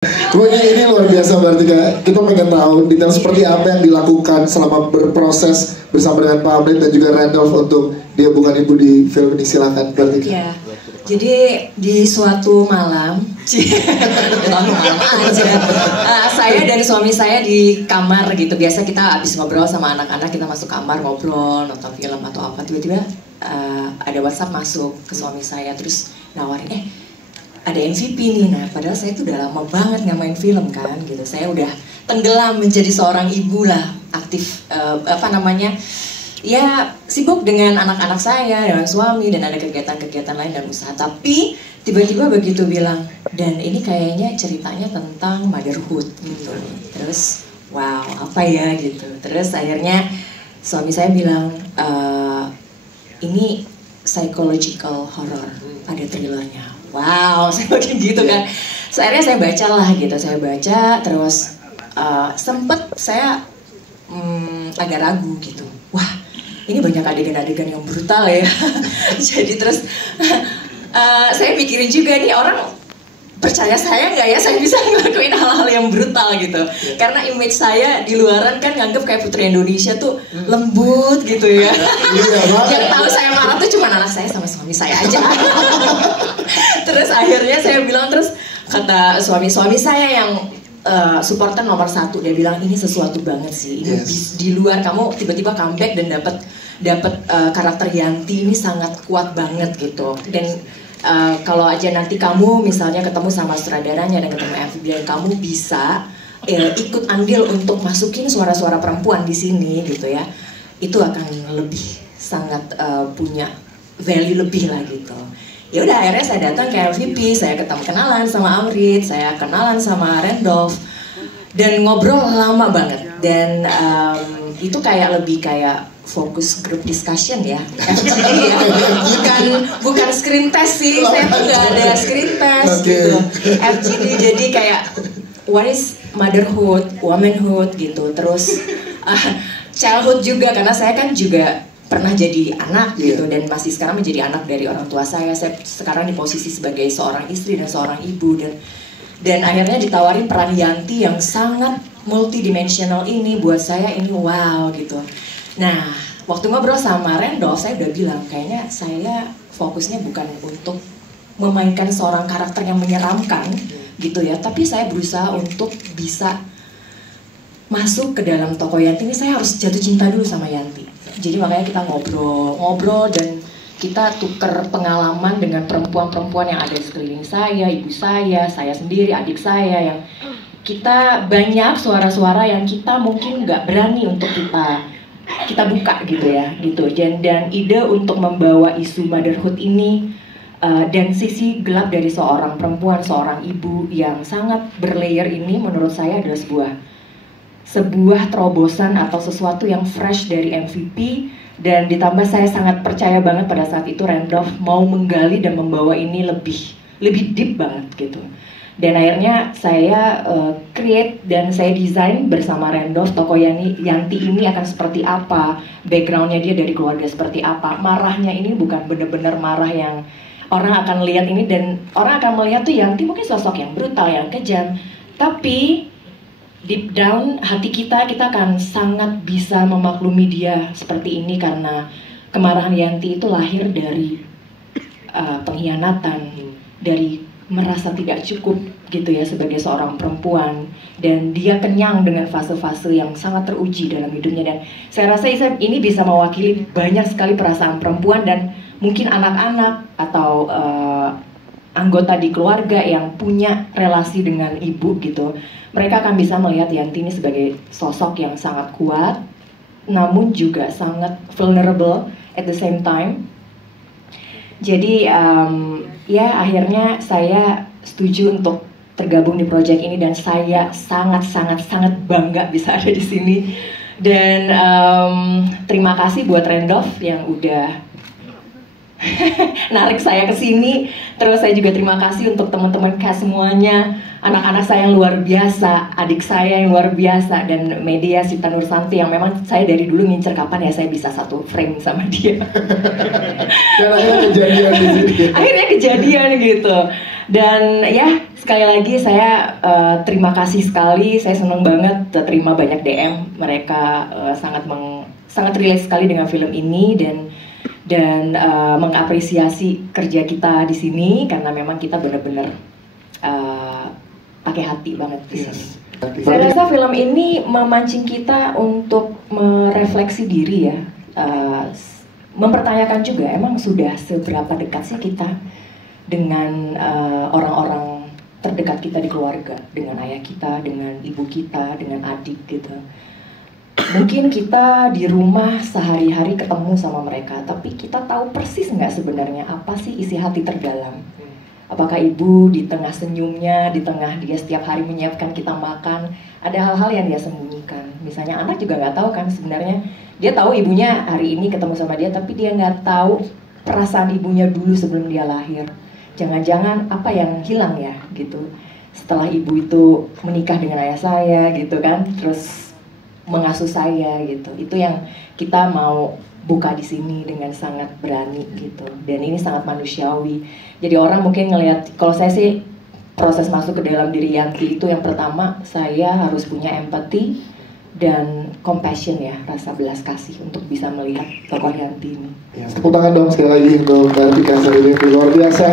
Wah, ini luar biasa, berarti kayak kita pengen tahu detail seperti apa yang dilakukan selama berproses bersama dengan Pak Amrit dan juga Randolph untuk Dia Bukan Ibu di film ini. Silakan berarti. Ya, jadi di suatu malam, malam aja, saya dan suami saya di kamar gitu. Biasa kita habis ngobrol sama anak-anak, kita masuk kamar ngobrol, nonton film atau apa. Tiba-tiba ada WhatsApp masuk ke suami saya, terus nawarin, ada MVP nih. Nah, padahal saya tuh udah lama banget nggak main film kan, gitu. Saya udah tenggelam menjadi seorang ibu lah, aktif ya sibuk dengan anak-anak saya, dengan suami, dan ada kegiatan-kegiatan lain dan usaha. Tapi tiba-tiba begitu bilang, dan ini kayaknya ceritanya tentang motherhood gitu. Terus wow, apa ya gitu. Terus akhirnya suami saya bilang, ini psychological horror, ada thrillernya. Wow, saya makin gitu kan. Akhirnya saya baca lah gitu, saya baca terus sempet saya agak ragu gitu. Wah, ini banyak adegan-adegan yang brutal ya. Jadi terus saya pikirin juga nih, orang percaya saya nggak ya saya bisa ngelakuin hal-hal yang brutal gitu. Karena image saya di luaran kan nganggep kayak putri Indonesia tuh lembut gitu ya. Yang tahu saya marah tuh cuma anak saya sama suami saya aja. Terus akhirnya saya bilang, terus kata suami saya yang supporter nomor 1, dia bilang ini sesuatu banget sih. Ini di luar kamu tiba-tiba comeback dan dapat karakter Yanti ini sangat kuat banget gitu. Dan kalau aja nanti kamu misalnya ketemu sama sutradaranya dan ketemu MVP dan kamu bisa ikut andil untuk masukin suara-suara perempuan di sini gitu ya, itu akan lebih sangat punya value lebih lah gitu. Ya udah, akhirnya saya datang ke MVP, saya kenalan sama Amrit, saya kenalan sama Randolph, dan ngobrol lama banget. Dan itu kayak lebih kayak fokus group discussion ya, FGD ya, bukan screen test sih, saya tuh nggak ada screen test gitu, FGD. Jadi kayak what is motherhood, womanhood gitu, terus childhood juga, karena saya kan juga pernah jadi anak gitu, dan masih sekarang menjadi anak dari orang tua saya. Saya sekarang di posisi sebagai seorang istri dan seorang ibu, dan akhirnya ditawarin peran Yanti yang sangat multidimensional ini. Buat saya ini wow gitu. Nah, waktu ngobrol sama Randolph, saya udah bilang kayaknya saya fokusnya bukan untuk memainkan seorang karakter yang menyeramkan gitu ya, tapi saya berusaha untuk bisa masuk ke dalam tokoh Yanti ini. Saya harus jatuh cinta dulu sama Yanti. Jadi makanya kita ngobrol dan kita tuker pengalaman dengan perempuan-perempuan yang ada di sekeliling saya, ibu saya sendiri, adik saya, yang kita banyak suara-suara yang kita mungkin nggak berani untuk kita buka gitu ya, gitu. Dan ide untuk membawa isu motherhood ini dan sisi gelap dari seorang perempuan, seorang ibu yang sangat berlayer ini, menurut saya adalah sebuah terobosan atau sesuatu yang fresh dari MVP. Dan ditambah saya sangat percaya banget pada saat itu Randolph mau menggali dan membawa ini lebih deep banget gitu. Dan akhirnya saya create dan saya desain bersama Randolph tokoh Yanti ini akan seperti apa, backgroundnya dia dari keluarga seperti apa. Marahnya ini bukan benar-benar marah yang orang akan lihat ini, dan orang akan melihat tuh Yanti mungkin sosok yang brutal, yang kejam, tapi deep down hati kita akan sangat bisa memaklumi dia seperti ini, karena kemarahan Yanti itu lahir dari pengkhianatan, dari merasa tidak cukup gitu ya sebagai seorang perempuan, dan dia kenyang dengan fase-fase yang sangat teruji dalam hidupnya. Dan saya rasa ini bisa mewakili banyak sekali perasaan perempuan dan mungkin anak-anak atau anggota di keluarga yang punya relasi dengan ibu gitu. Mereka akan bisa melihat Yanti ini sebagai sosok yang sangat kuat, namun juga sangat vulnerable at the same time. Jadi ya akhirnya saya setuju untuk tergabung di proyek ini, dan saya sangat bangga bisa ada di sini. Dan terima kasih buat Randolph yang udah narik saya ke sini. Terus saya juga terima kasih untuk teman-teman cast semuanya, anak-anak saya yang luar biasa, adik saya yang luar biasa, dan media Sita Nursanti yang memang saya dari dulu ngincer kapan ya saya bisa satu frame sama dia. Dan akhirnya kejadian di sini. Akhirnya kejadian gitu. Dan ya sekali lagi saya terima kasih sekali, saya senang banget terima banyak DM mereka sangat relate sekali dengan film ini dan mengapresiasi kerja kita di sini karena memang kita benar-benar pakai hati banget di sini. Saya rasa film ini memancing kita untuk merefleksi diri ya, mempertanyakan juga emang sudah seberapa dekat sih kita dengan orang-orang terdekat kita di keluarga, dengan ayah kita, dengan ibu kita, dengan adik gitu. Mungkin kita di rumah sehari-hari ketemu sama mereka, tapi kita tahu persis nggak sebenarnya apa sih isi hati terdalam. Apakah ibu di tengah senyumnya, di tengah dia setiap hari menyiapkan kita makan, ada hal-hal yang dia sembunyikan. Misalnya anak juga nggak tahu kan sebenarnya, dia tahu ibunya hari ini ketemu sama dia, tapi dia nggak tahu perasaan ibunya dulu sebelum dia lahir. Jangan-jangan apa yang hilang ya gitu. Setelah ibu itu menikah dengan ayah saya gitu kan, terus mengasuh saya gitu. Itu yang kita mau buka di sini dengan sangat berani gitu. Dan ini sangat manusiawi. Jadi orang mungkin ngelihat, kalau saya sih proses masuk ke dalam diri Yanti itu yang pertama saya harus punya empati dan compassion ya, rasa belas kasih untuk bisa melihat tokoh Yanti ini. Ya, tepuk tangan dong sekali lagi untuk Mbak Tika, luar biasa.